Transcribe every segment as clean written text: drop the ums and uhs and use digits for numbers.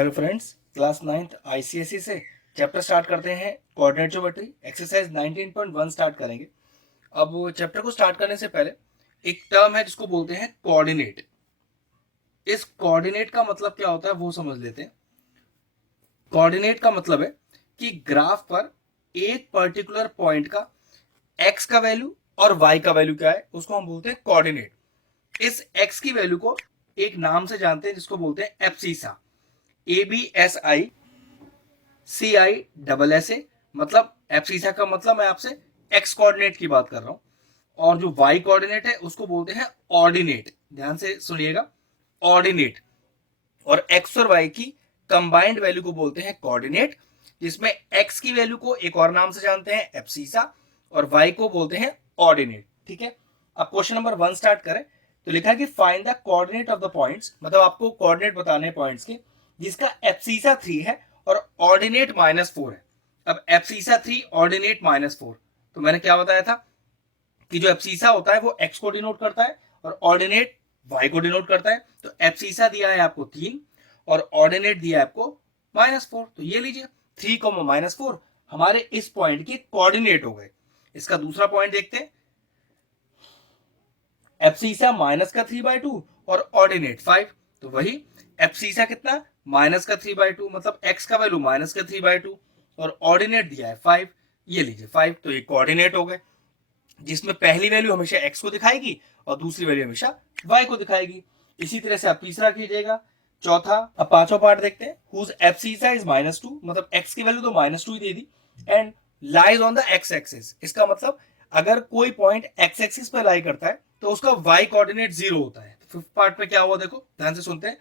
Hello friends, class 9th ICSE से chapter start करते हैं। कोऑर्डिनेट ज्योमेट्री एक्सरसाइज 19.1 स्टार्ट करेंगे। अब चैप्टर को स्टार्ट करने से पहले एक टर्म है जिसको बोलते हैं कोऑर्डिनेट। इस कोऑर्डिनेट का मतलब क्या होता है वो समझ लेते हैं। कोऑर्डिनेट का मतलब है कि ग्राफ पर एक पर्टिकुलर पॉइंट का एक्स का वैल्यू और वाई का वैल्यू क्या है उसको हम बोलते हैं कोऑर्डिनेट। इस एक्स की वैल्यू को एक नाम से जानते हैं जिसको बोलते हैं एब्सिसा। ABSI CI मतलब एब्सिसा का मतलब मैं आपसे एक्स कोऑर्डिनेट की बात कर रहा हूं। और जो वाई कोऑर्डिनेट है उसको बोलते हैं ऑर्डिनेट। ध्यान से सुनिएगा, ऑर्डिनेट। और एक्स और वाई की कंबाइंड वैल्यू को बोलते हैं कोऑर्डिनेट, जिसमें एक्स की वैल्यू को एक और नाम से जानते हैं एब्सिसा और वाई को बोलते हैं ऑर्डिनेट। ठीक है, अब क्वेश्चन नंबर 1 स्टार्ट करें तो लिखा है कि find the coordinate of the points, मतलब आपको कोऑर्डिनेट बताने हैं पॉइंट्स के जिसका एब्सिसा 3 है और ऑर्डिनेट -4 है। अब एब्सिसा 3 ऑर्डिनेट -4, तो मैंने क्या बताया था कि जो एब्सिसा होता है वो एक्स को डिनोट करता है और ऑर्डिनेट वाई को डिनोट करता है। तो एब्सिसा दिया है आपको 3 और ऑर्डिनेट दिया है आपको -4, तो ये लीजिए 3 -4 हमारे इस पॉइंट के कोऑर्डिनेट हो गए। इसका दूसरा पॉइंट देखते हैं, एब्सिसा माइनस का 3/2 और ऑर्डिनेट 5, तो वही एब्सिसा कितना माइनस का 3/2 मतलब एक्स का वैल्यू माइनस का 3/2 और ऑर्डिनेट दिया है 5, ये लीजिए 5, तो ये कोऑर्डिनेट हो गए जिसमें पहली वैल्यू हमेशा एक्स को दिखाएगी और दूसरी वैल्यू हमेशा वाई को दिखाएगी। इसी तरह से आप तीसरा कीजिएगा, चौथा। अब पांचवा पार्ट देखते हैं, हुज एब्सिसा इज -2 मतलब एक्स की वैल्यू तो -2 ही दे दी and lies on the x axis. इसका मतलब अगर कोई पॉइंट एक्स एक्सिस पर लाई करता है तो उसका वाई कोऑर्डिनेट 0 होता है। फिफ्थ पार्ट में क्या हुआ देखो, ध्यान से सुनते हैं।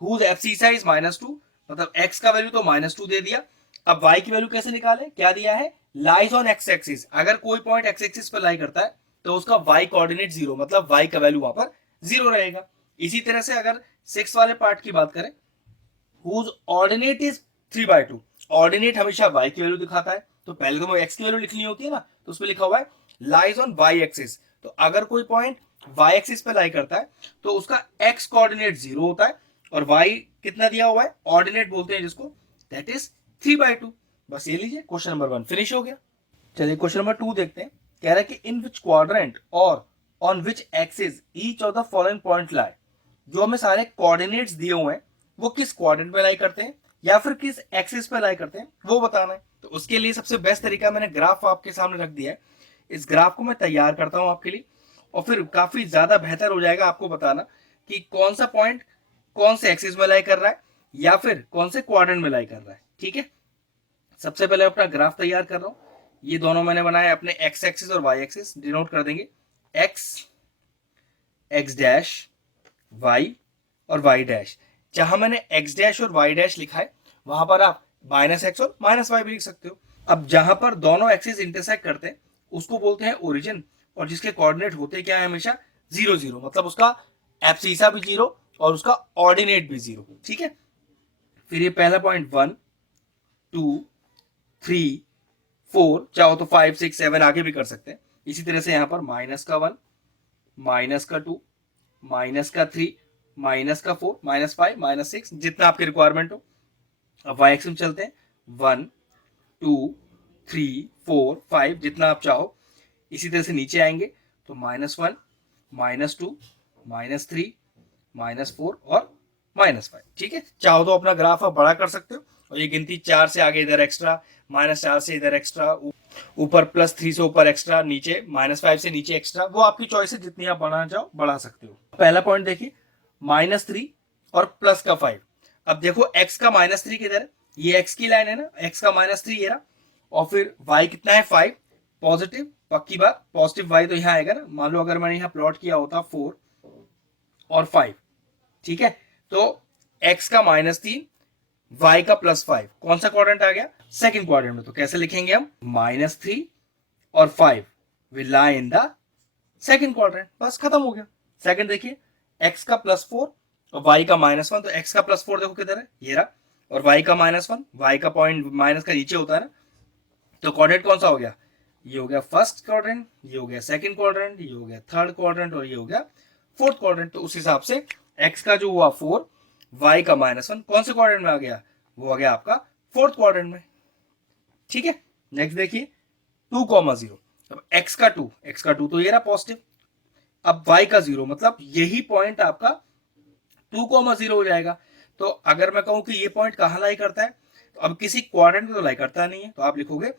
हुज एब्सिसा इज -2 मतलब एक्स का वैल्यू तो -2 दे दिया। अब वाई की वैल्यू कैसे निकाले, क्या दिया है, लाइज ऑन एक्स एक्सिस। अगर कोई पॉइंट एक्स एक्सिस पर लाई करता है तो उसका वाई कोऑर्डिनेट 0 मतलब वाई का वैल्यू वहां पर 0 रहेगा। इसी तरह से अगर 6 वाले पार्ट की बात करें, हुज ऑर्डिनेट इज 3/2, ऑर्डिनेट हमेशा वाई की वैल्यू दिखाता है, तो पहले तो एक्स की वैल्यू लिखनी होती है ना, तो उसमें लिखा हुआ है लाइज ऑन वाई एक्सिस। तो अगर कोई पॉइंट वाई एक्सिस पे लाई करता है तो उसका एक्स कोऑर्डिनेट 0 होता है और वाई कितना दिया हुआ है, ऑर्डिनेट बोलते हैं जिसको, दैट इज 3/2। बस ये लीजिए, क्वेश्चन नंबर 1 फिनिश हो गया। चलिए क्वेश्चन नंबर 2 देखते हैं। कह रहा है कि इन विच क्वाड्रेंट और on which axis each of the following point लाई, जो हमें सारे कोऑर्डिनेट्स दिए हुए हैं वो किस क्वाड्रेंट पे लाई करते हैं या फिर किस एक्सिस पे लाई करते हैं वो बताना है। तो उसके लिए सबसे बेस्ट तरीका मैंने ग्राफ आपके सामने रख दिया है। इस ग्राफ को मैं तैयार करता हूं आपके लिए और फिर काफी ज्यादा बेहतर हो जाएगा आपको बताना कि कौन सा पॉइंट कौन से एक्सिस में लाई कर रहा है या फिर कौन से क्वाड्रेंट में लाई कर रहा है। ठीक है, सबसे पहले अपना ग्राफ तैयार कर रहा हूं। ये दोनों मैंने बनाए अपने एक्स एक्सिस और वाई एक्सिस, डिनोट कर देंगे एक्स, एक्स डैश, वाई और वाई डैश। जहां मैंने एक्स डैश और वाई डैश लिखा है वहां पर आप -x और -y भी लिख सकते हो। अब जहां पर दोनों एक्सिस इंटरसेक्ट करते हैं उसको बोलते हैं ओरिजिन, और जिसके कोऑर्डिनेट होते क्या है हमेशा 0 0 मतलब उसका एब्सिसा भी 0 और उसका ऑर्डिनेट भी 0। ठीक है, फिर ये पहला पॉइंट 1 2 3 4, चाहो तो 5 6 7 आगे भी कर सकते हैं। इसी तरह से यहां पर -1 -2 -3 -4 -5 -6 जितना आपकी रिक्वायरमेंट हो। अब वाई एक्सिस में चलते हैं, 1 2 3 4 5 जितना आप चाहो। इसी तरह से नीचे आएंगे तो -1 -2 -3 -4 और -5। ठीक है, चाहो तो अपना ग्राफ आप बड़ा कर सकते हो और ये गिनती 4 से आगे इधर एक्स्ट्रा, -4 से इधर एक्स्ट्रा, ऊपर +3 से ऊपर एक्स्ट्रा, नीचे -5 से नीचे एक्स्ट्रा, वो आपकी चॉइस है, जितनी आप बढ़ाना चाहो बढ़ा सकते हो। पहला पॉइंट देखिए, -3 और प्लस का 5। अब देखो x का -3 किधर है, ये x की लाइन है ना, x का -3 ये रहा, और फिर y कितना है 5, पॉजिटिव, पक्की बात पॉजिटिव y तो यहाँ आएगा ना। मान लो अगर मैंने यहाँ प्लॉट किया होता 4 और 5, ठीक है, तो x का -3 y का +5 कौन सा क्वाड्रेंट आ गया, सेकंड क्वाड्रेंट में। तो कैसे लिखेंगे हम, -3 और 5 will lie in the second quadrant, बस खत्म हो गया। सेकंड देखिए, x का +4 और y का -1, तो x का +4 देखो किधर है, ये रहा, और y का -1, y का पॉइंट माइनस का नीचे होता है ना, तो क्वाड्रेंट कौन सा हो गया, ये हो गया फर्स्ट क्वाड्रेंट, ये हो गया सेकंड क्वाड्रेंट, ये हो गया थर्ड क्वाड्रेंट और ये हो गया फोर्थ क्वाड्रेंट। तो उस हिसाब से x का जो हुआ 4 y का -1 कौन से क्वाड्रेंट में आ गया, वो आ गया आपका फोर्थ क्वाड्रेंट में। ठीक है, नेक्स्ट देखिए 2,0। अब x का 2 तो ये रहा पॉजिटिव, अब y का 0 मतलब यही पॉइंट आपका 2,0 हो जाएगा। तो अगर मैं कहूं कि ये पॉइंट कहां लाई करता है, तो अब किसी क्वाड्रेंट में तो लाई करता नहीं है, तो आप लिखोगे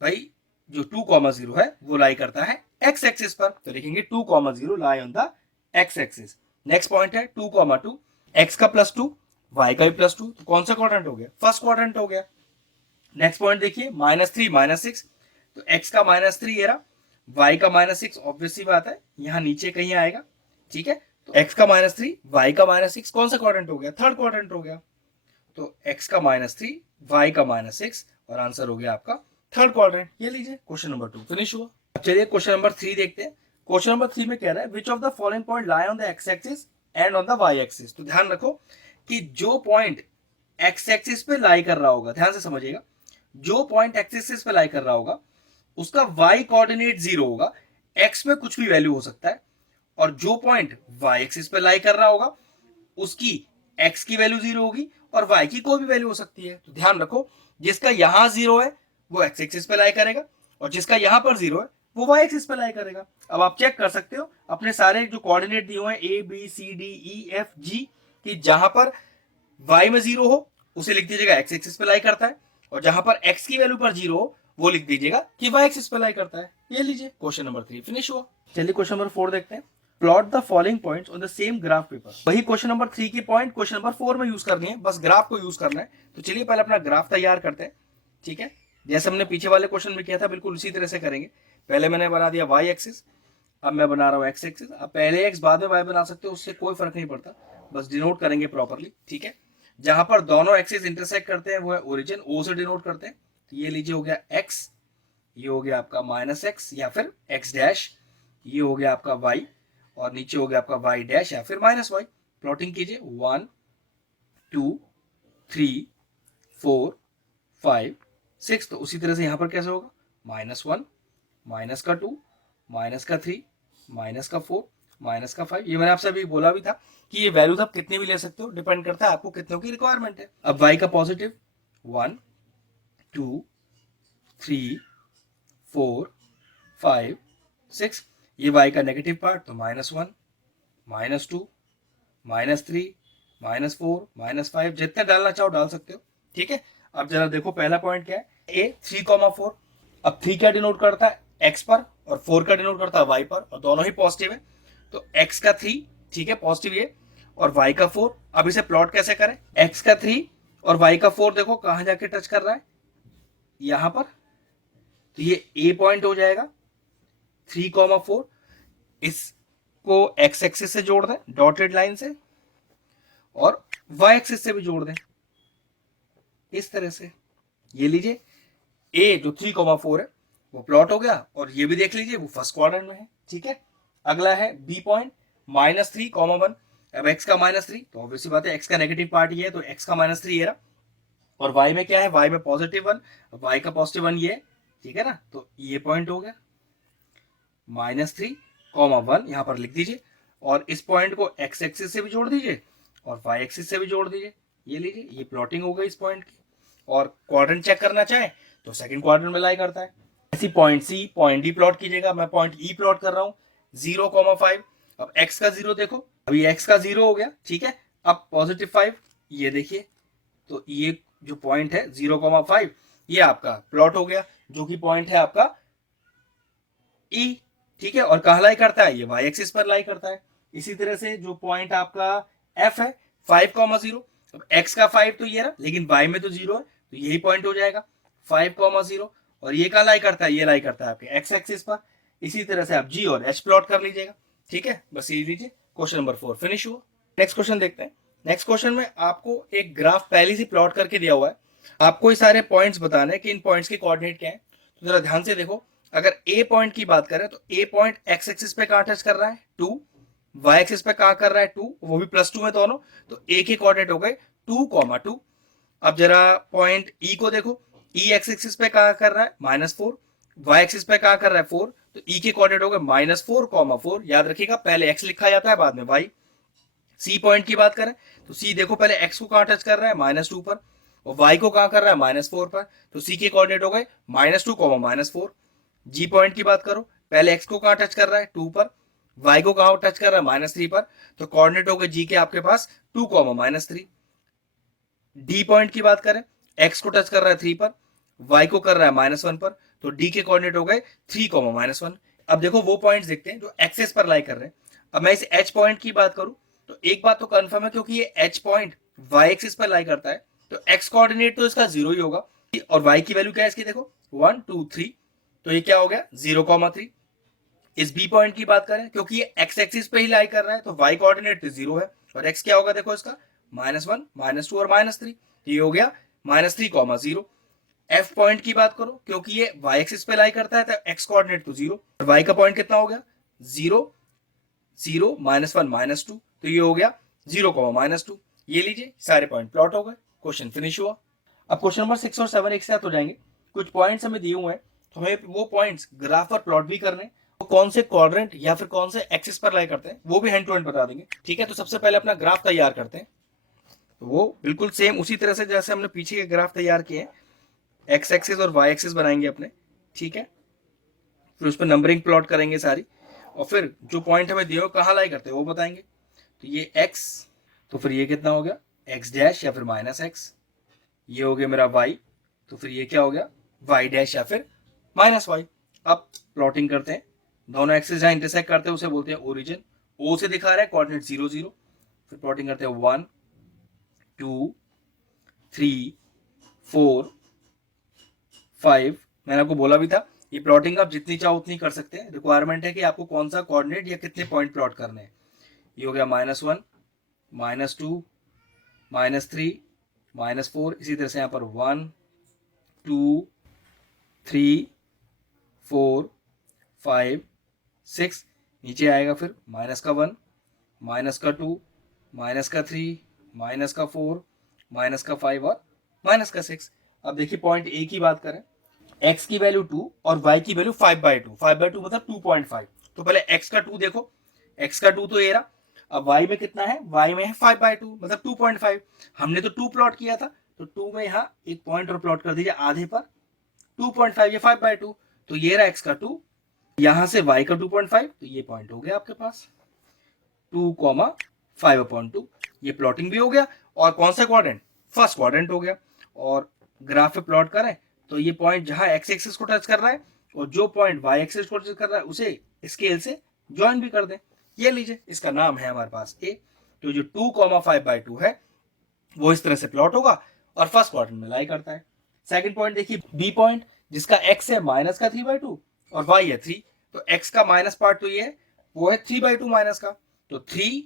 भाई जो 2,0 है वो लाई करता है x एक्सिस पर, तो लिखेंगे 2,0 lie on the x axis. Next point है 2,2, x का +2 y का भी +2, तो कौन सा क्वाड्रेंट हो गया, फर्स्ट क्वाड्रेंट हो गया। नेक्स्ट पॉइंट देखिए -3 -6, तो x का -3 ये रहा, y का -6 ऑब्वियसली बात है यहां नीचे कहीं आएगा। ठीक है, तो x का -3 y का -6 कौन सा क्वाड्रेंट हो गया, थर्ड क्वाड्रेंट हो गया। तो x का -3 y का -6 और आंसर हो गया आपका थर्ड क्वाड्रेंट। ये लीजिए क्वेश्चन नंबर 2 फिनिश हुआ। अब चलिए क्वेश्चन नंबर 3 देखते हैं। क्वेश्चन नंबर 3 में कह रहा है which of the following point lie on the x axis and on the y axis. तो ध्यान रखो कि जो पॉइंट x एक्सिस पे लाई कर रहा होगा, ध्यान से समझिएगा, जो पॉइंट x एक्सिस पे लाई कर रहा होगा उसका y कोऑर्डिनेट 0 होगा, x में कुछ भी वैल्यू हो सकता है, और जो पॉइंट y एक्सिस पे लाई कर रहा होगा उसकी x की वैल्यू 0 होगी और y की कोई भी वैल्यू हो सकती है। तो ध्यान रखो जिसका यहां 0 है वो x एक्सिस पे लाई करेगा और जिसका यहां पर 0 है वो y एक्सिस पे लाई करेगा। अब आप चेक कर सकते हो अपने सारे जो कोऑर्डिनेट दिए हुए हैं a b c d e f g कि जहां पर y में 0 हो उसे लिख दीजिएगा x एक्सिस पे लाई करता है, और जहां पर x की वैल्यू पर 0 हो वो लिख दीजिएगा कि y एक्सिस पे लाई करता है। ये लीजिए क्वेश्चन नंबर 3 फिनिश हुआ। चलिए क्वेश्चन नंबर 4 देखते हैं। Plot the following points on the same graph paper. वही क्वेश्चन नंबर 3 की पॉइंट क्वेश्चन नंबर 4 में यूज करनी है, बस ग्राफ को यूज करना है। तो चलिए पहले अपना ग्राफ तैयार करते हैं। ठीक है, जैसे हमने पीछे वाले क्वेश्चन में किया था बिल्कुल उसी तरह से करेंगे। पहले मैंने बना दिया y एक्सिस, अब मैं बना रहा हूँ x एक्सिस। अब पहले x बाद में y बना सकते हो, उससे कोई फर्क नहीं पड़ता, बस डिनोट करेंगे प्रॉपरली। ठीक है, जहां पर दोनों एक्सिस इंटरसेक्ट करते हैं वो है ओरिजिन, o से डिनोट करते हैं। तो ये लीजिए हो गया x, ये हो गया आपका -x या फिर x डैश, ये हो गया आपका y और नीचे हो गया आपका y डैश या फिर -y। प्लॉटिंग कीजिए 1 2 3 4 5 6। तो उसी तरह से यहां पर कैसे होगा, -1 माइनस का 2 माइनस का 3 माइनस का 4 माइनस का 5। ये मैंने आपसे अभी बोला भी था कि ये वैल्यूज आप कितनी भी ले सकते हो, डिपेंड करता है आपको कितनों की रिक्वायरमेंट है। अब y का पॉजिटिव 1 2 3 4 5 6, ये y का नेगेटिव पार्ट तो -1 -2 -3 -4 -5, जितने डालना चाहो डाल सकते हो। ठीक है, अब जरा देखो पहला पॉइंट क्या है, a 3,4। अब 3 क्या डिनोट करता है, x पर, और 4 का डिनोट करता है y पर, और दोनों ही पॉजिटिव है। तो x का 3, ठीक है पॉजिटिव ये, और y का 4। अब इसे प्लॉट कैसे करें, x का 3 और y का 4 देखो कहां जाके टच कर रहा है, यहां पर। तो ये a पॉइंट हो जाएगा 3,4। इसको x एक्सिस से जोड़ दें डॉटेड लाइन से, और y एक्सिस से भी जोड़ दें इस तरह से। ये लीजिए a जो 3,4 है वो प्लॉट हो गया, और ये भी देख लीजिए वो फर्स्ट क्वाड्रेंट में है। ठीक है, अगला है b पॉइंट -3,1। अब x का -3 तो ऑब्वियसली बात है x का नेगेटिव पार्ट ये है, तो x का -3 ये रहा, और y में क्या है, y में +1, y का +1 ये, ठीक है ना। तो ये पॉइंट हो गया -3,1 यहां पर लिख दीजिए, और इस पॉइंट को x एक्सिस से भी जोड़ दीजिए और y एक्सिस से भी जोड़ दीजिए। ये लीजिए ये प्लॉटिंग हो गई इस पॉइंट की। और क्वाड्रेंट चेक करना चाहे तो सेकंड क्वाड्रेंट में लाई करता है। ऐसी point C point D plot कीजिएगा, मैं पॉइंट ई प्लॉट कर रहा हूं 0,5। अब x का 0 देखो, अभी x का 0 हो गया, ठीक है। अब +5 ये देखिए, तो ये जो पॉइंट है 0,5 ये आपका प्लॉट हो गया, जो कि पॉइंट है आपका ई, ठीक है। और कहां लाई करता है, ये y एक्सिस पर लाई करता है। इसी तरह से जो पॉइंट आपका f है 5,0, अब x का 5 तो ये रहा, लेकिन y में तो 0 है, तो यही पॉइंट हो जाएगा 5,0। और ये कहां लाई करता है, ये लाई करता है आपके x एक्सिस पर। इसी तरह से आप g और h प्लॉट कर लीजिएगा, ठीक है। बस ये लीजिए क्वेश्चन नंबर 4 फिनिश हुआ। नेक्स्ट क्वेश्चन देखते हैं। नेक्स्ट क्वेश्चन में आपको एक ग्राफ पहले से प्लॉट करके दिया हुआ है, आपको ये सारे पॉइंट्स बताने हैं कि इन पॉइंट्स के कोऑर्डिनेट क्या है। तो जरा ध्यान से देखो, अगर a पॉइंट की बात करें तो a पॉइंट x एक्सिस पे कहां टच कर रहा है 2, y एक्सिस पे कहां कर रहा है 2, वो भी +2 में दोनों, तो a के कोऑर्डिनेट हो गए 2,2। अब जरा पॉइंट e को देखो, e x एक्सिस पे कहां कर रहा है -4, y एक्सिस पे कहां कर रहा है 4, तो e के कोऑर्डिनेट हो गए -4,4। याद रखिएगा पहले x लिखा जाता है बाद में y। सी पॉइंट की बात करें तो सी देखो पहले एक्स को कहाँ टच कर रहा है -2 पर, और वाई को कहाँ कर रहा है -4 पर, तो सी के कोऑर्डिनेट हो गए -2, -4। जी पॉइंट की बात करो, पहले एक्स को कहाँ टच कर रहा है 2 पर, वाई को कहाँ टच कर रहा है -3 पर, तो कोऑर्डिनेट हो गए जी के आपके पास 2, -3। डी पॉइंट की बात करें, एक्स को टच कर रहा है 3 पर, वाई को कर रहा है -1 पर, तो डी के कोऑर्डिनेट हो गए 3, -1। अब देखो वो पॉइंट्स देखते हैं जो एक्सेस पर लाई कर रहे हैं। अब मैं इस एच पॉइंट की बात करूं तो एक बात तो कंफर्म है, क्योंकि ये एच पॉइंट वाई एक्सिस पर लाई करता है, तो एक्स कोऑर्डिनेट तो इसका 0 ही होगा, और वाई की वैल्यू क्या है इसकी देखो 1 2 3, तो ये क्या हो गया 0, 3। इस बी पॉइंट की बात करें, क्योंकि ये एक्स एक्सिस पे ही लाई कर रहा है, तो वाई कोऑर्डिनेट 0 है, और एक्स क्या होगा देखो इसका -1, -2 और -3, ये हो गया -3, 0। एफ पॉइंट की बात करो, क्योंकि ये वाई एक्सिस पे लाई करता है, तो एक्स कोऑर्डिनेट तो 0, और वाई का पॉइंट कितना हो गया 0, 0, -1, -2, तो ये हो गया 0, -2। ये लीजिए सारे पॉइंट प्लॉट हो गए, क्वेश्चन फिनिश हुआ। अब क्वेश्चन नंबर 6 और 7 एक साथ हो जाएंगे। कुछ पॉइंट्स हमें दिए हुए हैं, तो हमें वो पॉइंट्स ग्राफ पर प्लॉट भी करने, तो कौन से क्वाड्रेंट या फिर कौन से एक्सिस पर लाई करते हैं वो भी हैंड टू हैंड बता देंगे। ठीक है, तो सबसे पहले अपना ग्राफ तैयार करते हैं। तो वो बिल्कुल सेम उसी तरह से जैसे हमने पीछे के ग्राफ तैयार किए हैं, एक्स एक्सिस और वाई एक्सिस बनाएंगे अपने। ठीक है, फिर उस पर नंबरिंग प्लॉट करेंगे सारी, और फिर जो पॉइंट हमें दिए हो कहाँ लाई करते हैं वो बताएंगे। तो ये x, तो फिर ये कितना हो गया x डैश या फिर -x, ये हो गया मेरा y, तो फिर ये क्या हो गया y डैश या फिर -y। अब प्लॉटिंग करते हैं, दोनों एक्सिस जहाँ इंटरसेक्ट करते हैं उसे बोलते हैं ओरिजिन। ओ से दिखा रहा है कोऑर्डिनेट 0, 0। फिर प्लॉटिंग करते हैं 1 2 3 4 5। मैंने आपको बोला भी था ये प्लॉटिंग आप जितनी चाहो उतनी कर सकते हैं, रिक्वायरमेंट है कि आपको कौन सा कोऑर्डिनेट या कितने पॉइंट प्लॉट करने हैं। ये हो गया -1 -2 -3 -4, इसी तरह से यहाँ पर 1 2 3 4 5 6, नीचे आएगा फिर -1 -2 -3 -4 -5 और -6। अब देखिए पॉइंट ए की बात करें, x की वैल्यू 2 और y की वैल्यू 5/2, 5/2 मतलब 2.5। तो पहले x का 2 देखो, x का 2 तो ये रहा, अब y में कितना है, y में है 5/2 मतलब 2.5। हमने तो 2 प्लॉट किया था, तो 2 में यहाँ एक पॉइंट और प्लॉट कर दीजिए आधे पर, 2.5 ये 5/2, तो ये रहा x का 2, यहां से y का 2.5, तो ये पॉइंट हो गया आपके पास 2, 5/2। ये प्लॉटिंग भी हो गया, और कौन सा क्वाड्रेंट, फर्स्ट क्वाड्रेंट हो गया। और ग्राफ पे प्लॉट करें तो ये पॉइंट जहां एक्स एक्सिस को टच कर रहा है और जो पॉइंट वाई एक्सिस को टच कर रहा है उसे स्केल से ज्वाइन भी कर दें। ये लीजिए इसका नाम है हमारे पास ए। तो जो 2, 5/2 है वो इस तरह से प्लॉट होगा और फर्स्ट क्वाड्रेंट में लाई करता है। सेकंड पॉइंट देखिए बी पॉइंट, जिसका एक्स है -3/2 और वाई है 3, तो एक्स का माइनस पार्ट तो ये है, वो है 3/2 माइनस का, तो 3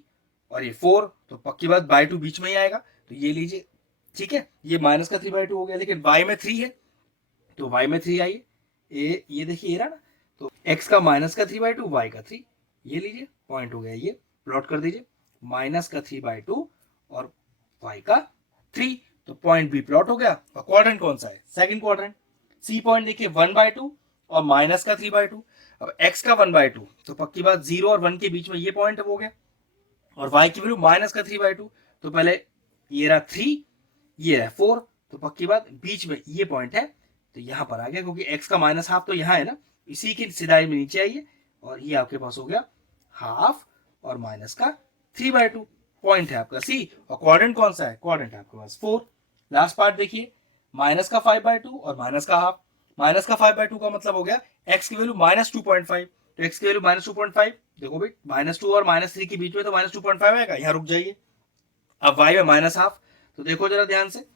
और ये 4, तो पक्की बात बाय 2 बीच में ही आएगा, तो ये लीजिए। ठीक है, ये -3/2 हो गया, लेकिन y में 3 है तो y में 3 आइए, ये देखिए ये रहा ना, तो x का -3/2 y का 3, ये लीजिए पॉइंट हो गया, ये प्लॉट कर दीजिए -3/2 और y का 3, तो पॉइंट भी प्लॉट हो गया। और क्वाड्रेंट कौन सा है, सेकंड क्वाड्रेंट। सी पॉइंट देखिए 1/2 और -3/2। अब x का 1/2 तो पक्की बात 0 और 1 के बीच में ये पॉइंट हो गया, और y की वैल्यू -3/2, तो पहले ये रहा 3, ये है 4, तो पक्की बात बीच में ये पॉइंट है, तो यहां पर आ गया, क्योंकि x का -हाफ तो यहाँ है ना, इसी की सिधाई में नीचे आइए, और ये आपके पास हो गया हाफ और -3/2, पॉइंट है आपका सी। और क्वाड्रेंट कौन सा है, क्वाड्रेंट है आपके पास 4। लास्ट पार्ट देखिए, -5/2 और -हाफ। -5/2 का मतलब हो गया x की वैल्यू -2.5, तो x की वैल्यू -2.5, देखो भाई -2 और -3 के बीच में तो -2.5 आएगा, यहाँ रुक जाइए। अब y में -हाफ, तो देखो जरा ध्यान से,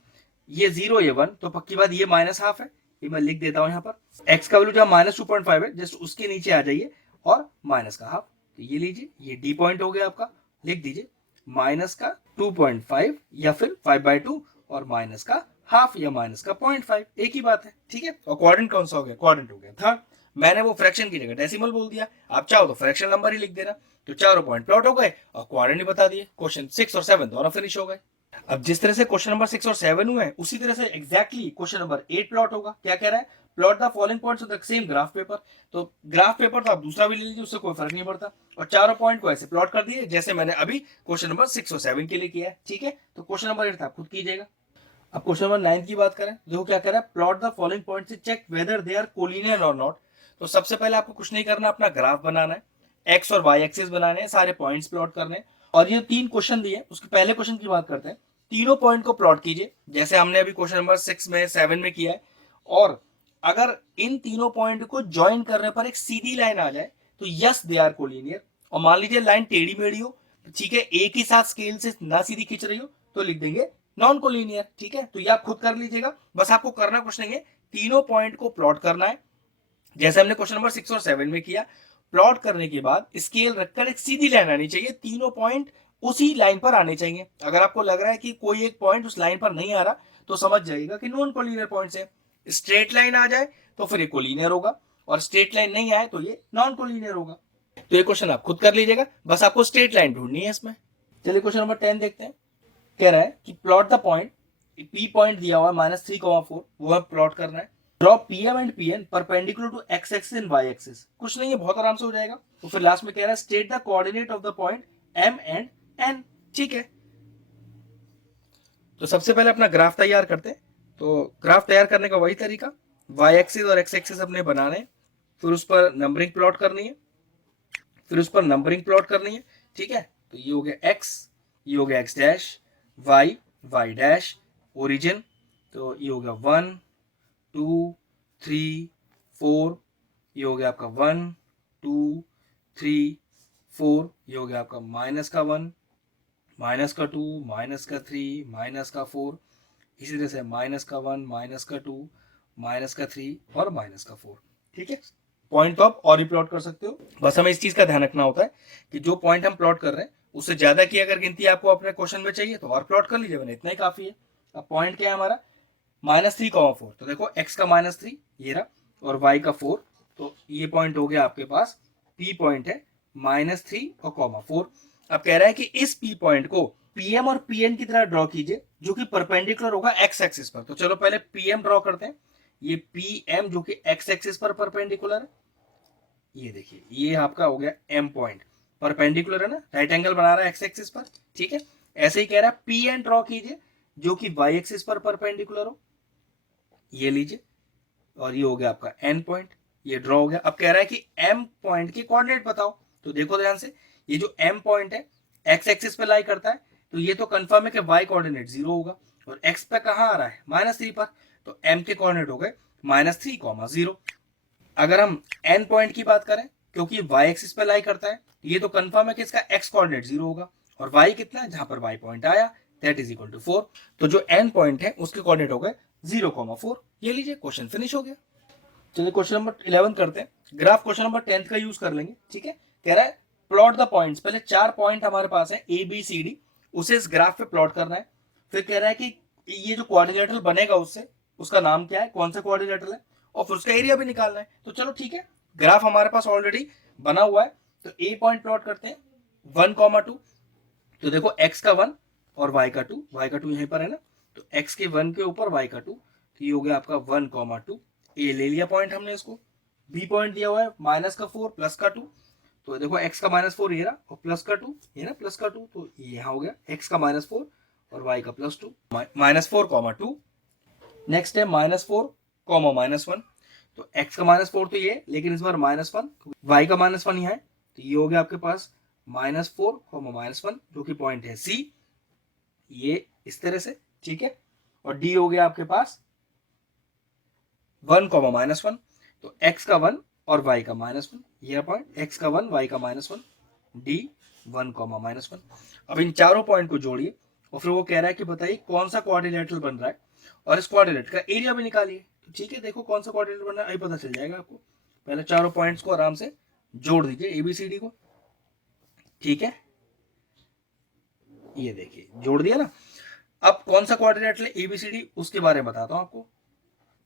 ये 0 ये 1, तो पक्की बात ये -हाफ है, ये मैं लिख देता हूं यहाँ पर। x का वैल्यू जहां -2.5 है जस्ट उसके नीचे आ जाइए और माइनस का हाफ, तो ये लीजिए, ये डी पॉइंट हो गया आपका, लिख दीजिए -2.5 या फिर 5/2 और माइनस का हाफ या -0.5, एक ही बात है। ठीक है, और क्वाड्रेंट कौन सा हो गया, क्वाड्रेंट हो गया थर्ड। मैंने वो फ्रैक्शन की जगह डेसिमल बोल दिया, आप चाहो तो फ्रैक्शन नंबर ही लिख देना, तो चारों पॉइंट प्लॉट हो गए और क्वाड्रेंट ही बता दिए। क्वेश्चन 6 और 7 दोनों फिनिश हो गए। अब जिस तरह से क्वेश्चन नंबर 6 और 7 हुए उसी तरह से एग्जैक्टली क्वेश्चन नंबर 8 प्लॉट होगा। क्या कह रहा है, plot the following points of the same graph paper. तो ग्राफ पेपर तो आप दूसरा भी ले लीजिए, उससे कोई फर्क नहीं पड़ता। और चारों पॉइंट को ऐसे प्लॉट कर दिए जैसे मैंने अभी क्वेश्चन नंबर 6 और 7 के लिए किया है। ठीक है, तो क्वेश्चन नंबर 8 था, खुद कीजिएगा। अब क्वेश्चन नंबर 9 की बात करें, देखो क्या कह रहा है, प्लॉट द फॉलोइंग पॉइंट्स से check whether they are collinear or not. तो सबसे पहले आपको कुछ नहीं करना, अपना ग्राफ बनाना है, एक्स और वाई एक्सिस बनाने हैं, सारे पॉइंट्स प्लॉट करने हैं। और ये 3 क्वेश्चन दिए, उसके पहले क्वेश्चन की बात करते हैं। तीनों पॉइंट को प्लॉट कीजिए जैसे हमने अभी क्वेश्चन नंबर 6 में 7 में किया है। और अगर इन तीनों पॉइंट को ज्वाइन करने पर एक सीधी लाइन आ जाए तो यस दे आर कोलिनियर। और मान लीजिए लाइन टेढ़ी मेढ़ी हो, ठीक है, एक ही साथ स्केल से ना सीधी खींच रही हो, तो लिख देंगे नॉन कोलिनियर। ठीक है, तो ये आप खुद कर लीजिएगा, बस आपको करना कुछ नहीं है, तीनों पॉइंट को प्लॉट करना है जैसे हमने क्वेश्चन नंबर 6 और 7 में किया। प्लॉट करने के बाद स्केल रखकर एक सीधी लाइन आनी चाहिए, तीनों पॉइंट उसी लाइन पर आने चाहिए। अगर आपको लग रहा है कि कोई एक पॉइंट उस लाइन पर नहीं आ रहा तो समझ जाइएगा कि नॉन कोलिनियर पॉइंट है। स्ट्रेट लाइन आ जाए तो फिर ये कोलिनियर होगा, और स्ट्रेट लाइन नहीं आए तो ये नॉन कोलिनियर होगा। तो ये क्वेश्चन आप खुद कर लीजिएगा, बस आपको स्ट्रेट लाइन ढूंढनी है इसमें। चलिए क्वेश्चन नंबर 10 देखते हैं। कह रहा है कि plot the point, P point दिया हुआ है -3,4, वो हमें प्लॉट करना है। Draw PM and PN perpendicular to X axis and Y axis. कुछ नहीं है, बहुत आराम से हो जाएगा। तो फिर लास्ट में कह रहा है state the coordinate of the point M and N. ठीक है, तो सबसे पहले अपना ग्राफ तैयार करते हैं। तो ग्राफ तैयार करने का वही तरीका, वाई एक्सिस और एक्स एक्सिस अपने बनाने, फिर उस पर नंबरिंग प्लॉट करनी है, फिर उस पर नंबरिंग प्लॉट करनी है। ठीक है, तो ये हो गया एक्स, ये हो गया X dash, Y, Y dash, origin, तो ये हो गया 1 2 3 4, ये हो गया आपका 1 2 3 4, ये हो गया आपका -1, -2, -3, -4, इसी तरह से -1, -2, -3 और -4। ठीक है, पॉइंट तो आप और ही प्लॉट कर सकते हो, बस हमें इस चीज का ध्यान रखना होता है कि जो पॉइंट हम प्लॉट कर रहे हैं उससे ज्यादा की अगर गिनती आपको अपने क्वेश्चन में चाहिए तो और प्लॉट कर लीजिए, मैंने इतना ही काफी है। अब पॉइंट क्या है हमारा, -3,4, तो देखो x का -3 ये रहा, और y का 4, तो ये पॉइंट हो गया आपके पास, p पॉइंट है -3 और ,4। अब कह रहा है कि इस p पॉइंट को pm और pn की तरह ड्रॉ कीजिए जो कि परपेंडिकुलर होगा x एक्सिस पर। तो चलो पहले pm ड्रॉ करते हैं, ये pm जो कि x एक्सिस पर परपेंडिकुलर है, ये देखिए ये आपका हो गया m पॉइंट, परपेंडिकुलर है ना, राइट एंगल बना रहा है x एक्सिस पर। ठीक है, ऐसे ही कह रहा है pn ड्रॉ कीजिए जो कि y एक्सिस पर परपेंडिकुलर हो, ये लीजिए, और ये हो गया आपका n पॉइंट, ये ड्रॉ हो गया। अब कह रहा है कि m पॉइंट के कोऑर्डिनेट बताओ। तो देखो ध्यान से, ये जो m पॉइंट है x एक्सिस पे लाई करता है, तो ये तो कंफर्म है कि y कोऑर्डिनेट 0 होगा, और x पे कहाँ आ रहा है, -3 पर, तो m के कोऑर्डिनेट हो गए -3, 0। अगर हम n पॉइंट की बात करें, क्योंकि y एक्सिस पे लाई करता है, ये तो कंफर्म है कि इसका x कोऑर्डिनेट 0 होगा, और y कितना है, जहां पर y पॉइंट आया दैट इज इक्वल टू 4। तो जो n पॉइंट है उसके कोऑर्डिनेट हो गए 0,4। ये लीजिए क्वेश्चन फिनिश हो गया। चलिए क्वेश्चन नंबर 11 करते हैं। ग्राफ क्वेश्चन नंबर 10 का यूज कर लेंगे। ठीक है, कह रहा है प्लॉट द पॉइंट्स, पहले 4 पॉइंट हमारे पास है ए बी सी डी, उसे इस ग्राफ पे प्लॉट करना है। फिर कह रहा है कि ये जो क्वाड्रिलेटरल बनेगा उससे, उसका नाम क्या है, कौन सा क्वाड्रिलेटरल है, और फिर उसका एरिया भी निकालना है। तो चलो ठीक है, ग्राफ हमारे पास ऑलरेडी बना हुआ है, तो ए पॉइंट प्लॉट करते हैं 1,2। तो देखो x का 1 और y का 2, y का 2 यहीं पर है ना, तो x के 1 के ऊपर y का 2, तो ये हो गया आपका 1,2। ए ले लिया पॉइंट हमने इसको। b पॉइंट दिया हुआ है -4 +2, तो देखो x का -4 ये रहा, और +2 ये ना, +2, तो ये यहाँ हो गया x का -4 और y का +2, -4, नेक्स्ट है -4, -1, तो x का -4 तो ये, लेकिन इस बार -1, y का -1 यहाँ है, तो ये हो गया आपके पास -4, -1, जो कि पॉइंट है C, ये इस तरह से। ठीक है, और D हो गया आपके पास 1, -1, तो x का 1 और y का -1, ये पॉइंट x का 1 y का -1, D 1, -1। अब इन चारों पॉइंट को जोड़िए, और फिर वो कह रहा है कि बताइए कौन सा क्वाड्रिलेटरल बन रहा है, और इस क्वाड्रिलेटरल का एरिया भी निकालिए। तो ठीक है, देखो कौन सा क्वाड्रिलेटरल बन रहा है, अभी पता चल जाएगा आपको। पहले चारों पॉइंट्स को आराम से जोड़ दीजिए, ABCD को। ठीक है, ये देखिए जोड़ दिया ना। अब कौन सा क्वाड्रिलेटरल है ABCD, उसके बारे में बताता हूं आपको।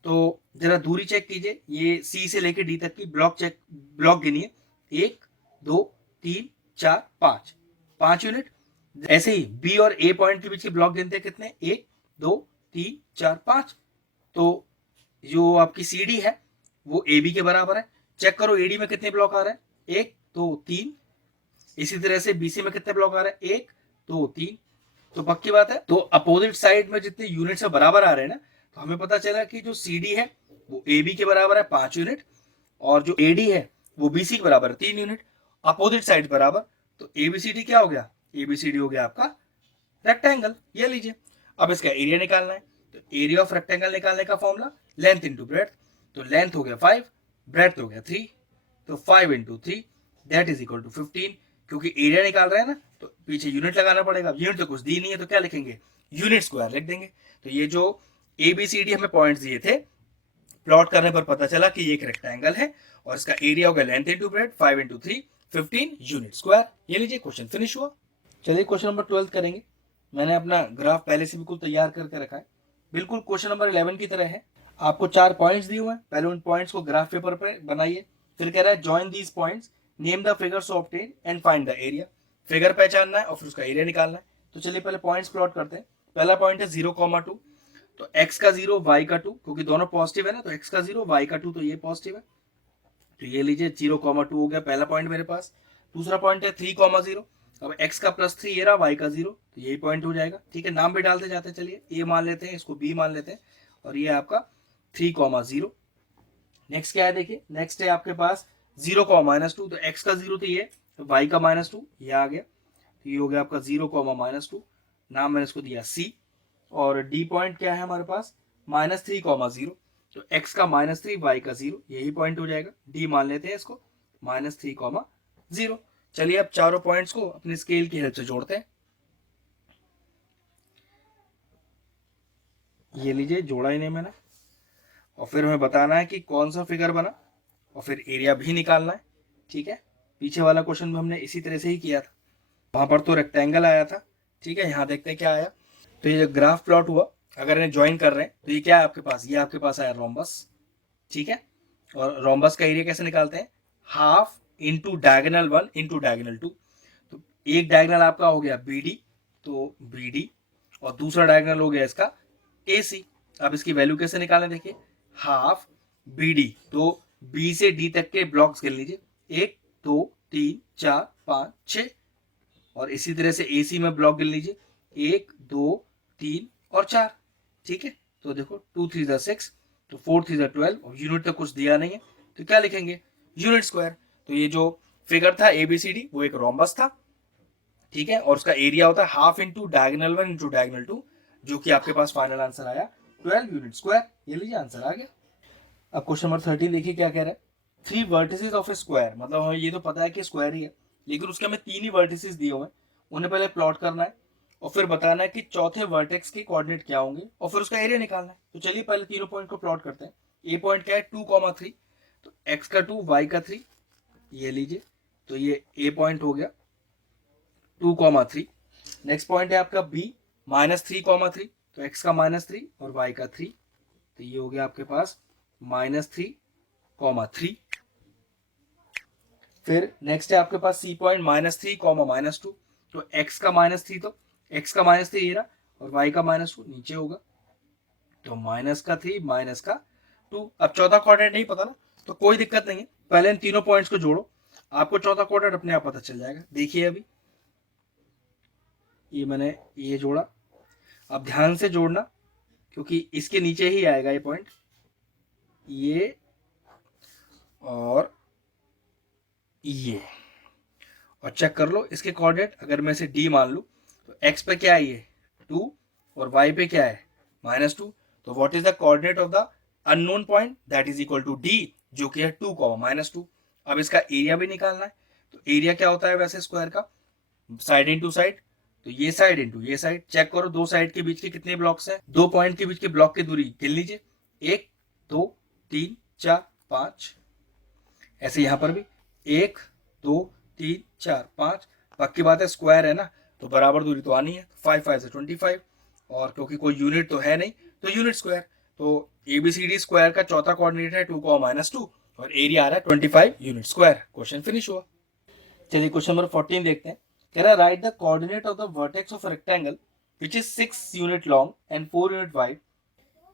तो जरा दूरी चेक कीजिए, ये C से लेके D तक की ब्लॉक गिनिए, 1 2 3 4 5, 5 यूनिट। ऐसे ही B और A पॉइंट के बीच के ब्लॉक गिनते हैं कितने, 1 2 3 4 5। तो जो आपकी CD है वो ए बी के बराबर है। चेक करो एडी में कितने ब्लॉक आ रहे हैं, 1 2 3। इसी तरह से बीसी में कितने ब्लॉक आ रहे हैं, 1 2 3। तो पक्की बात है, तो अपोजिट साइड में जितने यूनिट्स बराबर आ रहे हैं ना, तो हमें पता चला कि जो सी डी है वो ए बी के बराबर है 5 यूनिट, और जो ए डी है वो बी सी के बराबर है 3 यूनिट। अपोजिट साइड बराबर, तो ए बी सी डी क्या हो गया, ए बी सी डी हो गया आपका रेक्टेंगल। ये लीजिए, अब इसका एरिया निकालना है, तो एरिया ऑफ रेक्टेंगल निकालने का फॉर्मूला लेंथ इंटू ब्रेड्थ। तो लेंथ हो गया 5, ब्रेड्थ हो गया 3, तो 5 into 3 that is equal to 15। क्योंकि एरिया निकाल रहे हैं ना, तो पीछे यूनिट लगाना पड़ेगा। यूनिट तो कुछ दी नहीं है, तो क्या लिखेंगे, यूनिट स्क्वायर लिख देंगे। तो ये जो ए बी सी डी हमें पॉइंट्स दिए थे, प्लॉट करने पर पता चला कि ये एक रेक्टेंगल है और इसका एरिया हो गया length into breadth 5 into 3 15 unit square. ये लीजिए क्वेश्चन फिनिश हुआ। चलिए क्वेश्चन नंबर 12 करेंगे। मैंने अपना ग्राफ पहले से बिल्कुल तैयार करके रखा है, बिल्कुल क्वेश्चन नंबर 11 की तरह है। आपको 4 पॉइंट्स दिए हुए हैं, पहले उन पॉइंट्स को ग्राफ पेपर पर बनाइए। फिर कह रहा है join these points, name the figures obtain and find the area. Figure पहचानना है और फिर उसका एरिया निकालना है। तो चलिए पहले पॉइंट्स प्लॉट करते हैं। पहला पॉइंट है 0,2, तो x का 0 y का 2, क्योंकि दोनों पॉजिटिव है ना, तो x का 0 y का 2, तो ये पॉजिटिव है। तो ये लीजिए 0,2 हो गया पहला पॉइंट मेरे पास। दूसरा पॉइंट है 3,0, अब x का +3 ये रहा, y का 0, तो यही पॉइंट हो जाएगा। ठीक है, नाम भी डालते जाते, चलिए a मान लेते हैं, इसको b मान लेते हैं, और ये आपका 3,0। नेक्स्ट क्या है देखिए, नेक्स्ट है आपके पास 0,-2, तो x का 0 तो ये, तो y का -2 ये आ गया, तो ये हो गया आपका 0,-2। नाम मैंने इसको दिया c। और डी पॉइंट क्या है हमारे पास, -3,0, तो x का -3 y का 0, यही पॉइंट हो जाएगा। डी मान लेते हैं इसको, -3,0। चलिए अब चारों पॉइंट्स को अपने स्केल की हेल्प से जोड़ते हैं। ये लीजिए, जोड़ा ही नहीं मैंने। और फिर हमें बताना है कि कौन सा फिगर बना, और फिर एरिया भी निकालना है। ठीक है, पीछे वाला क्वेश्चन भी हमने इसी तरह से ही किया था, वहां पर तो रेक्टेंगल आया था। ठीक है, यहाँ देखते हैं क्या आया। तो ये ग्राफ प्लॉट हुआ, अगर इन्हें ज्वाइन कर रहे हैं तो ये क्या है आपके पास, ये आपके पास आया रोम्बस। ठीक है, और रोम्बस का एरिया कैसे निकालते हैं, half into diagonal 1 into diagonal 2। तो एक डायगोनल आपका हो गया बी डी, तो बी डी, और दूसरा डायगोनल हो गया इसका ए सी। अब इसकी वैल्यू कैसे निकालें, देखिए हाफ बी डी, तो बी से डी तक के ब्लॉक्स गिन लीजिए, 1 2 3 4 5 6। और इसी तरह से ए सी में ब्लॉक गिन लीजिए, 1 2 3 और 4। ठीक है, तो देखो 2 3 6, तो 4 3 12, और यूनिट तो कुछ दिया नहीं है, तो क्या लिखेंगे, यूनिट स्क्वायर। तो ये जो फिगर था एबीसीडी वो एक रोम्बस था। ठीक है, और उसका एरिया होता है half into diagonal 1 into diagonal 2, जो कि आपके पास फाइनल आंसर आया 12 यूनिट स्क्वायर। ये लीजिए आंसर आ गया। अब क्वेश्चन नंबर 13 देखिए क्या कह रहा है, 3 वर्टिसेस ऑफ ए स्क्वायर, मतलब हमें ये तो पता है कि स्क्वायर ही है, लेकिन उसके हमें 3 ही वर्टिसेस दिए हुए हैं, उन्हें पहले प्लॉट करना है और फिर बताना है कि चौथे वर्टेक्स के कोऑर्डिनेट क्या होंगे और फिर उसका एरिया निकालना है। तो चलिए पहले तीनों पॉइंट को प्लॉट करते हैं। ए पॉइंट क्या है 2,3, तो x का 2 y का 3, ये लीजिए, तो ये ए पॉइंट हो गया 2,3। नेक्स्ट पॉइंट है आपका b -3,3, तो x का -3 और y का 3, तो ये हो गया आपके पास -3,3। फिर नेक्स्ट है आपके पास c पॉइंट -3, -2, तो x का -3, तो x का -3 ये रहा, और y का -2 नीचे होगा, तो -3 -2। अब चौथा क्वाड्रेंट नहीं पता ना, तो कोई दिक्कत नहीं है, पहले इन तीनों पॉइंट्स को जोड़ो, आपको चौथा क्वाड्रेंट अपने आप पता चल जाएगा। देखिए अभी ये मैंने ये जोड़ा, अब ध्यान से जोड़ना क्योंकि इसके नीचे ही आएगा ये पॉइंट, ये और ये। और चेक कर लो इसके कोऑर्डिनेट, अगर मैं इसे d मान लूं तो x पे क्या है ये 2 और y पे क्या है -2, तो what is the coordinate of the unknown point, that is equal to d, जो कि है 2, -2। अब इसका एरिया भी निकालना है, तो एरिया क्या होता है वैसे स्क्वायर का, साइड इंटू साइड, तो ये साइड इंटू ये साइड। चेक करो दो साइड के बीच के कितने ब्लॉक्स हैं, दो पॉइंट के बीच के ब्लॉक की दूरी गिन लीजिए, 1 2 3 4 5। ऐसे यहां पर भी 1 2 3 4 5। पक्की बात है स्क्वायर है ना, तो बराबर दूरी तो आनी है, 5 5 से 25, और क्योंकि कोई यूनिट तो है नहीं तो यूनिट स्क्वायर। तो एबीसीडी स्क्वायर का चौथा कोऑर्डिनेट है 2, -2, और एरिया आ रहा है 25 यूनिट स्क्वायर। क्वेश्चन फिनिश हुआ। चलिए क्वेश्चन नंबर 14 देखते हैं। कह रहा है right the coordinate of the vertex of rectangle which is 6 unit long and 4 unit wide.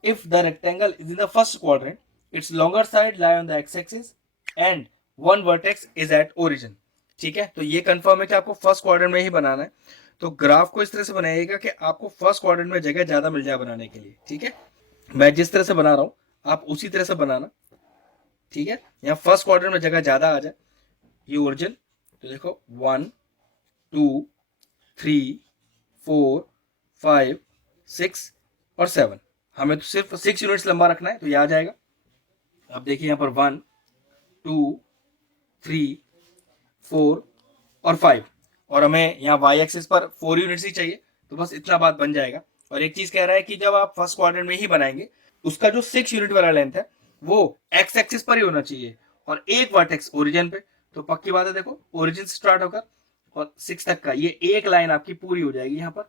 If the rectangle is in the first quadrant, it's longer side lie on the x axis and one vertex is at origin. ठीक है, तो ये confirm है कि आपको first quadrant में ही बनाना है। तो ग्राफ को इस तरह से बनाइएगा कि आपको फर्स्ट क्वाड्रेंट में जगह ज्यादा मिल जाए बनाने के लिए। ठीक है, मैं जिस तरह से बना रहा हूं आप उसी तरह से बनाना। ठीक है, यहाँ फर्स्ट क्वाड्रेंट में जगह ज्यादा आ जाए। ये ओरिजिन, तो देखो 1 2 3 4 5 6 और 7, हमें तो सिर्फ 6 यूनिट्स लंबा रखना है तो ये आ जाएगा। अब देखिए यहाँ पर 1 2 3 4 और 5, और हमें यहाँ वाई एक्सिस पर 4 यूनिट्स ही चाहिए, तो बस इतना बात बन जाएगा। और एक चीज कह रहा है कि जब आप फर्स्ट क्वाड्रेंट में ही बनाएंगे उसका जो 6 यूनिट वाला लेंथ है वो एक्स एक्सिस पर ही होना चाहिए और एक वर्टेक्स ओरिजिन पे। तो पक्की बात है, देखो ओरिजिन से स्टार्ट होकर और 6 तक का ये एक लाइन आपकी पूरी हो जाएगी यहाँ पर,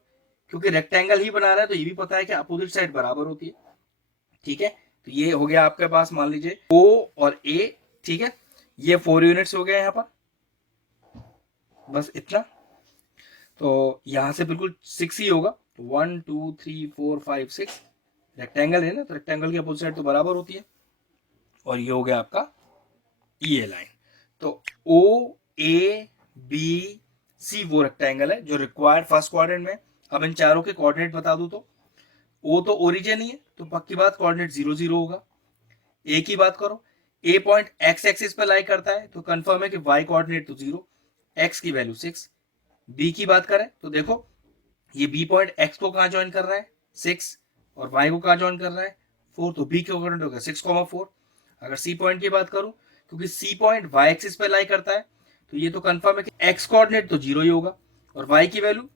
क्योंकि रेक्टेंगल ही बना रहा है तो ये भी पता है कि अपोजिट साइड बराबर होती है। ठीक है, तो ये हो गया आपके पास, मान लीजिए ओ और ए। ठीक है, ये 4 यूनिट्स हो गए यहाँ पर, बस इतना। तो यहां से बिल्कुल 6 ही होगा, 1 2 3 4 5 6, रेक्टेंगल है ना, तो रेक्टेंगल की अपोजिट साइड तो बराबर होती है। और ये हो गया आपका ये लाइन। तो ओ ए बी सी वो रेक्टेंगल है जो रिक्वायर्ड फर्स्ट क्वाड्रेंट में। अब इन चारों के कोऑर्डिनेट बता दूं तो ओ तो ओरिजिन ही है तो पक्की बात कोऑर्डिनेट 0 0 होगा। ए की बात करो, ए पॉइंट एक्स एक्सिस पर लाई करता है तो कंफर्म है कि वाई कोऑर्डिनेट तो 0, एक्स की वैल्यू 6। बी की बात करें तो देखो ये बी पॉइंट एक्स को कहां ज्वाइन कर रहा है 6, और वाई को कहां ज्वाइन कर रहा है 4, तो बी के कोऑर्डिनेट होगा 6,4। अगर सी पॉइंट की बात करूं, क्योंकि सी पॉइंट वाई एक्सिस पे लाई करता है तो ये तो कंफर्म है कि एक्स कोऑर्डिनेट तो 0 ही होगा, और वाई की वैल्यू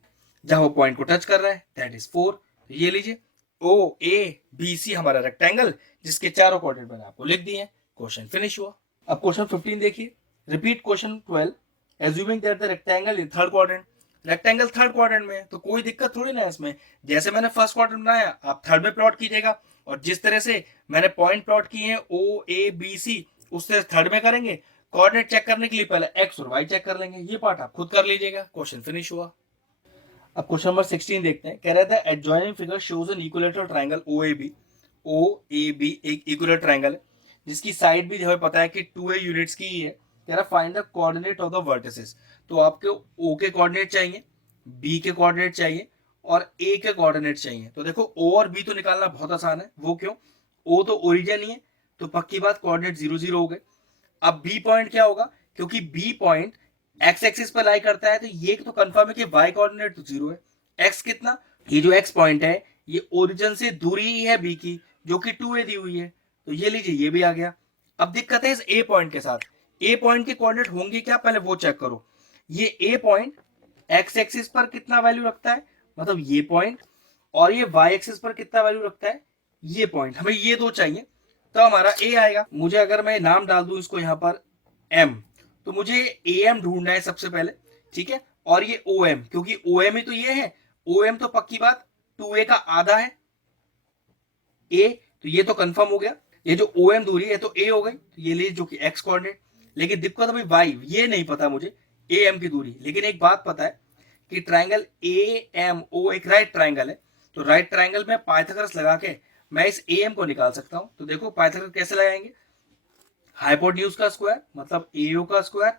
जहां वो पॉइंट को टच कर रहा है दैट इज 4। तो ये लीजिए ओ ए बी सी हमारा रेक्टेंगल जिसके चारों कोऑर्डिनेट मैंने आपको लिख दिए हैं। क्वेश्चन फिनिश हुआ। अब क्वेश्चन 15 देखिए, repeat question 12, assuming that the rectangle in third quadrant. Rectangle third quadrant में है तो कोई दिक्कत थोड़ी ना है इसमें, जैसे मैंने फर्स्ट क्वाड्रेंट बनाया आप थर्ड में प्लॉट कीजिएगा, और जिस तरह से मैंने पॉइंट प्लॉट किए हैं ओ ए बी सी उस तरह थर्ड में करेंगे। कोऑर्डिनेट चेक करने के लिए पहले एक्स और वाई चेक कर लेंगे, ये पार्ट आप खुद कर लीजिएगा। क्वेश्चन फिनिश हुआ। अब क्वेश्चन नंबर 16 देखते हैं। कह रहा था adjoining figure shows an equilateral triangle O A B एक इक्विलेटरल ट्रायंगल है जिसकी साइड भी हमें पता है कि 2a यूनिट्स की ही है। कह रहा find the coordinate of the vertices. तो आपको ओ के कोऑर्डिनेट चाहिए, बी के कोऑर्डिनेट चाहिए और ए के कोऑर्डिनेट चाहिए। तो देखो ओ और बी तो निकालना बहुत आसान है, वो क्यों, ओ तो ओरिजिन ही है तो पक्की बात कोऑर्डिनेट 0 0 हो गए। अब बी पॉइंट क्या होगा, क्योंकि बी पॉइंट एक्स एक्सिस पर लाई करता है तो ये तो कंफर्म है कि वाई कोऑर्डिनेट तो 0 है। एक्स कितना, ये जो एक्स पॉइंट है ये ओरिजिन से दूरी ही है बी की जो कि 2a दी हुई है, तो ये लीजिए ये भी आ गया। अब दिक्कत है इस ए पॉइंट के साथ, ए पॉइंट के कोऑर्डिनेट होंगे क्या पहले वो चेक करो। ये ए पॉइंट एक्स एक्सिस पर कितना वैल्यू रखता है, मतलब ये पॉइंट, और ये वाई एक्सिस पर कितना वैल्यू रखता है ये पॉइंट, हमें ये दो चाहिए तो हमारा ए आएगा। मुझे अगर मैं नाम डाल दूं इसको यहाँ पर एम, तो मुझे ए एम ढूंढना है सबसे पहले। ठीक है, और ये ओ एम, क्योंकि ओ एम ही तो ये है, ओ एम तो पक्की बात 2a का आधा है ए, तो ये तो कंफर्म हो गया। ये जो ओ एम दूरी है तो ए हो गई, तो ये लिए जो कि एक्स कोऑर्डिनेट। लेकिन दिक्कत अभी वाई ये नहीं पता मुझे ए एम की दूरी, लेकिन एक बात पता है कि ट्राइंगल ए एम ओ एक राइट ट्राइंगल है, तो राइट ट्राइंगल में पाइथागोरस लगा के मैं इस ए एम को निकाल सकता हूं। तो देखो पाइथागोरस कैसे लगाएंगे, हाइपोटेन्यूज का स्क्वायर मतलब एओ का square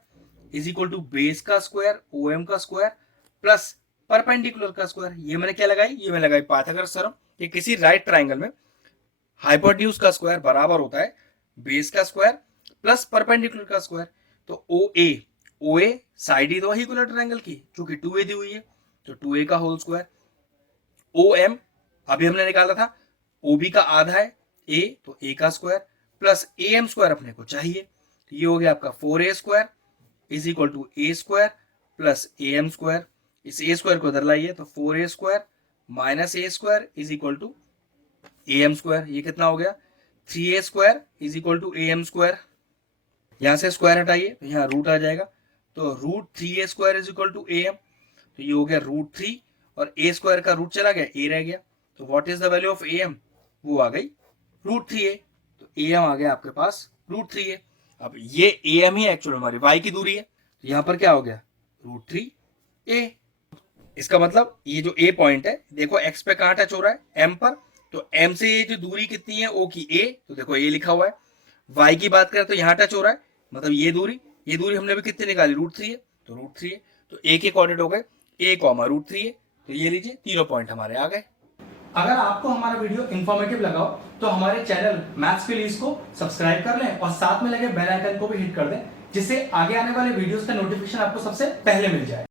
is equal to base का स्क्वायर ओ एम का स्क्वायर प्लस परपेंडिकुलर का स्क्वायर। ये मैंने क्या लगाई, ये मैंने लगाई पाइथागोरस थ्योरम कि किसी राइट ट्राइंगल में हाइपोटेन्यूज का स्क्वायर बराबर होता है बेस का स्क्वायर प्लस परपेंडिकुलर का स्क्वायर। तो ओ ए साइड ही तो वही इक्विलेटरल ट्रायंगल की जो कि 2a दी हुई है, तो 2a का होल स्क्वायर। ओ एम अभी हमने निकाला था, ओ बी का आधा है ए, तो ए का square plus A M square अपने को चाहिए, तो ये हो गया आपका 4a square is equal to A square plus A M square. इस ए स्क्वायर को इधर लाइए तो 4a square minus A square is equal to A M square. ये कितना हो गया 3a square is equal to A M square. यहां से स्क्वायर हटाइए तो यहाँ रूट आ जाएगा, तो root 3a square is equal to A M, तो ये हो गया रूट 3 और ए स्क्वायर का रूट चला गया ए रह गया, तो what is the value of A M, वो आ गई रूट 3a। तो ए एम आ गया आपके पास रूट 3a। अब ये ए एम ही एक्चुअल हमारी वाई की दूरी है, तो यहाँ पर क्या हो गया रूट 3a। इसका मतलब ये जो ए पॉइंट है देखो एक्स पे कहां टच हो रहा है एम पर, तो एम से ये जो दूरी कितनी है ओ की ए, तो देखो ए लिखा हुआ है, y की बात करें तो यहाँ टच हो रहा है, मतलब ये दूरी हमने भी कितनी निकाली, √3 है, तो √3 है, तो a के कोऑर्डिनेट हो गए a, √3 है, तो ये लीजिए तीनों पॉइंट हमारे आ गए। अगर आपको हमारा वीडियो इंफॉर्मेटिव लगा हो तो हमारे चैनल मैथ्स प्लीज को सब्सक्राइब कर लें और साथ में लगे बेल आइकन को भी हिट कर दें, जिससे आगे आने वाले वीडियोस का नोटिफिकेशन आपको सबसे पहले मिल जाए।